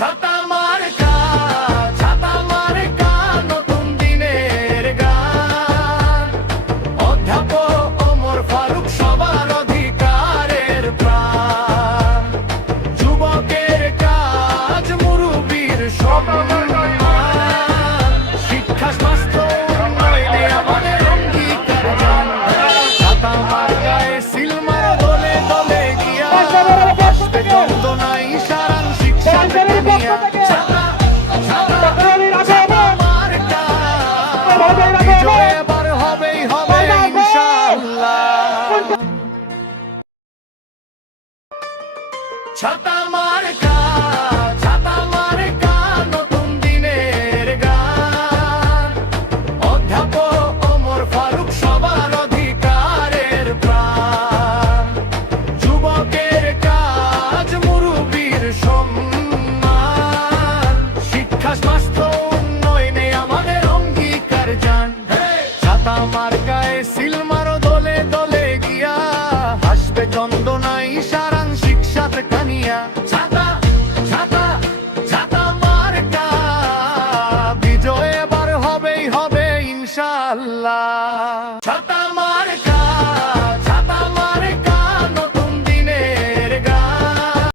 ছাতা মার্কা, ছাতা মার্কা, নতুন দিনের গান। অধ্যাপক ওমর ফারুক সবার অধিকারের প্রাণ। যুবকের কাজ, মুরব্বির সম্মান। শিক্ষা স্বাস্থ্য উন্নয়নে আমাদের অঙ্গীকার জান। ছাতা মার্কায় সিল মারো দলে দলে গিয়া, আসবে দ্বন্দ্ব নাই সারান শিক্ষা নিয়া। ছাতা, ছাতা, ছাতা মার্কা, বিজয় এবার হবেই হবে ইনশাআল্লাহ। ছাতা মার্কা, ছাতা মার্কা, নতুন দিনের গান। অধ্যাপক ওমর ফারুক সবার অধিকারের প্রাণ। যুবকের কাজ, মুরব্বির সম্মান। শিক্ষা স্বাস্থ্য উন্নয়নে আমাদের অঙ্গীকার জান। ছাতা মার্কায় সিল মারো দলে দলে গিয়া, হাসবে চন্দ নাই সারাং শিক্ষাত কানিয়া। ছাতা, ছাতা, ছাতা মার্কা, বিজয় এবার হবেই হবে ইনশাআল্লাহ। ছাতা